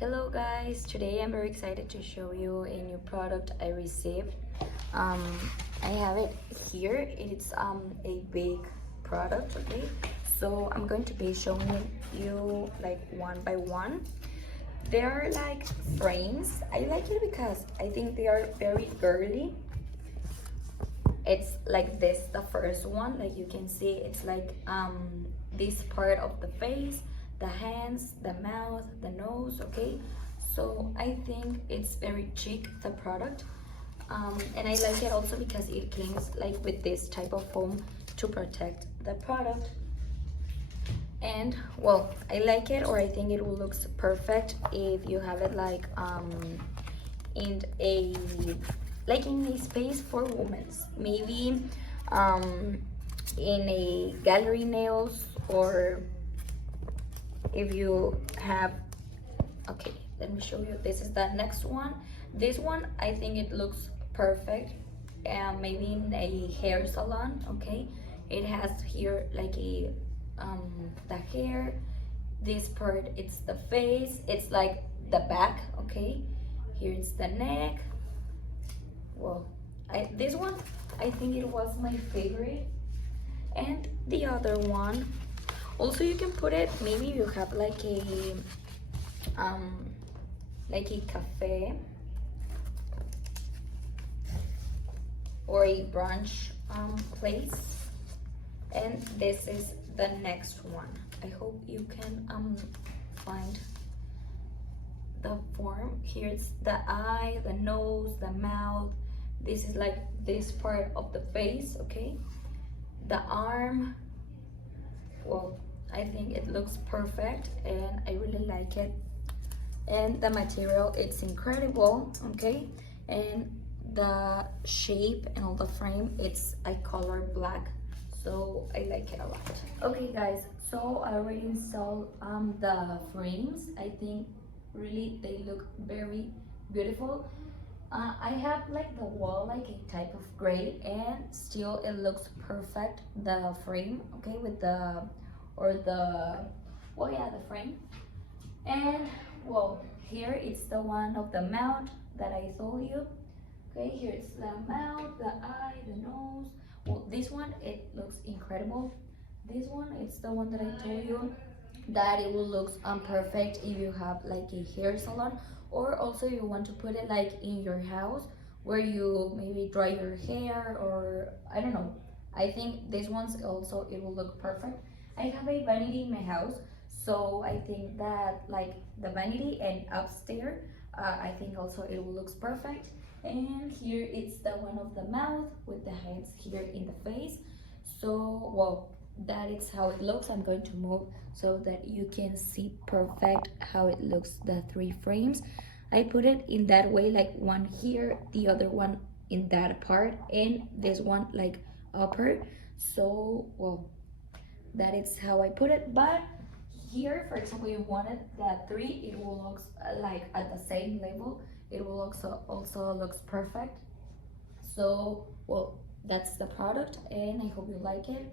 Hello guys, today I'm very excited to show you a new product I received. um I have it here. It's a big product, okay? So I'm going to be showing you like one by one. They're like frames. I like it because I think they are very girly. It's like this, the first one, like you can see, it's like this part of the face, the hands, the mouth, the nose, okay? So I think it's very chic, the product. And I like it also because it cleans like with this type of foam to protect the product. And well, I like it, or I think it will look perfect if you have it like in a in a space for women, maybe in a gallery nails, or if you have, okay, let me show you. This is the next one. This one, I think it looks perfect, maybe in a hair salon, okay? It has here like a the hair, this part it's the face, it's like the back, okay? Here it's the neck. Well, this one, I think it was my favorite. And the other one, also you can put it, maybe you have like a cafe or a brunch place. And this is the next one. I hope you can find the form. Here it's the eye, the nose, the mouth. This is like this part of the face, okay? The arm. Well, I think it looks perfect and I really like it. And the material, it's incredible, okay? And the shape and all the frame, it's a color black, so I like it a lot. Okay guys, so I already installed the frames. I think really they look very beautiful. I have like the wall like a type of gray, and still it looks perfect, the frame, okay, with the, or the, well, yeah, the frame. And well, here it's the one of the mouth that I told you. Okay, here it's the mouth, the eye, the nose. Well, this one, it looks incredible. This one, it's the one that I told you that it will look perfect if you have like a hair salon, or also you want to put it like in your house where you maybe dry your hair, or I don't know. I think this one's also, it will look perfect. I have a vanity in my house, so I think that like the vanity and upstairs, I think also it will look perfect. And here it's the one of the mouth with the hands here in the face. So well, that is how it looks. I'm going to move so that you can see perfect how it looks, the three frames. I put it in that way, like one here, the other one in that part, and this one like upper. So well, that is how I put it. But here, for example, you wanted that three, it will look like at the same level. It will also looks perfect. So well, that's the product, and I hope you like it.